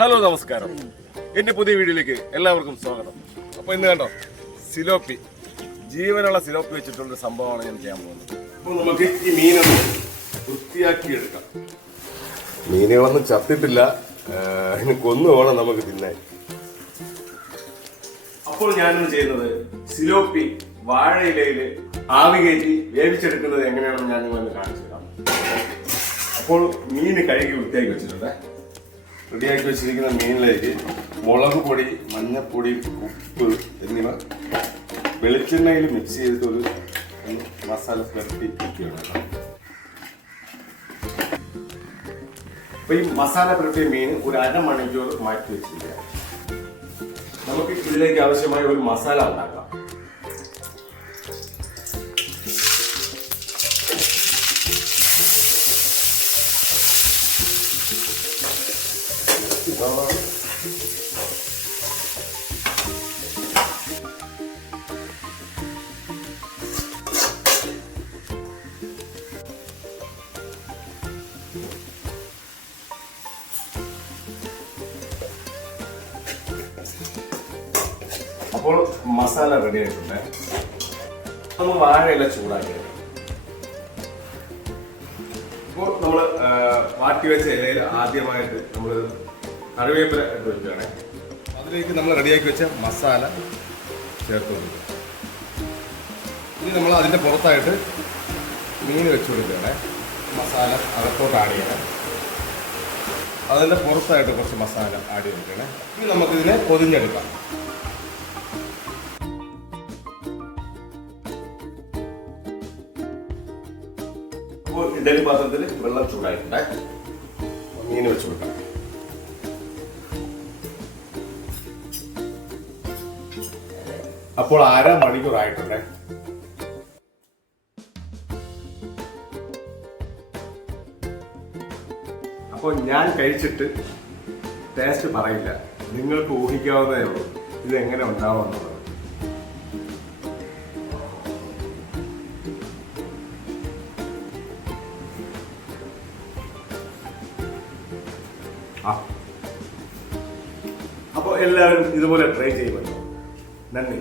Hello നമസ്കാരം, എന്റെ പുതിയ വീഡിയോയിലേക്ക് എല്ലാവർക്കും സ്വാഗതം. അപ്പോൾ ഇന്ന് കണ്ടോ, സിലോപ്പി, ജീവനുള്ള സിലോപ്പി വെച്ചിട്ടുള്ള സംഭവമാണ് ഞാൻ ചെയ്യാൻ പോകുന്നത്. അപ്പോൾ നമുക്ക് ഈ മീനൊന്ന് വൃത്തിയാക്കി എടുക്കാം. മീനുകളൊന്നും ചത്തിട്ടില്ല, ഇനി കൊന്നു വേണം നമുക്ക് തിന്നാൻ. അപ്പോൾ ഞാനിന്ന് ചെയ്യുന്നത് സിലോപ്പി വാഴയിലയിൽ ആവി കയറ്റി വേവിച്ചെടുക്കുന്നത് എങ്ങനെയാണെന്ന് ഞാൻ നിങ്ങളൊന്ന് കാണിച്ചു തരാം. അപ്പോൾ മീൻ കഴുകി വൃത്തിയാക്കി വെച്ചിട്ടുണ്ട്. റെഡിയാക്കി വെച്ചിരിക്കുന്ന മീനിലേക്ക് മുളക് പൊടി, മഞ്ഞപ്പൊടി, ഉപ്പ് എന്നിവ വെളിച്ചെണ്ണയിൽ മിക്സ് ചെയ്തിട്ട് ഒരു മസാല പുരട്ടി വെക്കുകയാണ്. അപ്പൊ ഈ മസാല പുരട്ടിയ മീൻ ഒരു അരമണിക്കൂർ മാറ്റി വെച്ചിരിക്കുക. നമുക്ക് ഇതിലേക്ക് ആവശ്യമായ ഒരു മസാല ഉണ്ടാക്കാം. അപ്പോൾ മസാല റെഡി ആയിട്ടുണ്ട്. നമ്മൾ വാഴയില ചൂടാക്കി. ഇപ്പോൾ നമ്മൾ വാട്ടി വെച്ച ഇലയിൽ ആദ്യമായിട്ട് നമ്മൾ കറിവേപ്പില ഇട്ട് വെക്കുകയാണ്. അതിലേക്ക് നമ്മൾ റെഡിയാക്കി വെച്ച മസാല ചേർത്ത് കൊടുക്കുക. ഇനി നമ്മൾ അതിൻ്റെ പുറത്തായിട്ട് മീൻ വെച്ച് കൊടുക്കുകയാണ്. മസാല അകത്തോട്ട് ആഡ് ചെയ്യണം. അതിൻ്റെ പുറത്തായിട്ട് കുറച്ച് മസാല ആഡ് ചെയ്തിട്ടാണ്. ഇനി നമുക്കിതിനെ പൊതിഞ്ഞെടുക്കാം. അപ്പോൾ ഇഡലി പാത്രത്തിൽ വെള്ളം ചൂടായിട്ടുണ്ട്. മീൻ വെച്ച് കൊടുക്കാം. അപ്പോൾ അരമണിക്കൂറായിട്ടുണ്ട്. അപ്പോൾ ഞാൻ കഴിച്ചിട്ട് ടേസ്റ്റ് പറയില്ല, നിങ്ങൾക്ക് ഊഹിക്കാവുന്നതേ ഉള്ളൂ ഇത് എങ്ങനെ ഉണ്ടാവുമെന്നുള്ളത്. അപ്പോൾ എല്ലാവരും ഇതുപോലെ ട്രൈ ചെയ്യുമല്ലോ. നന്ദി.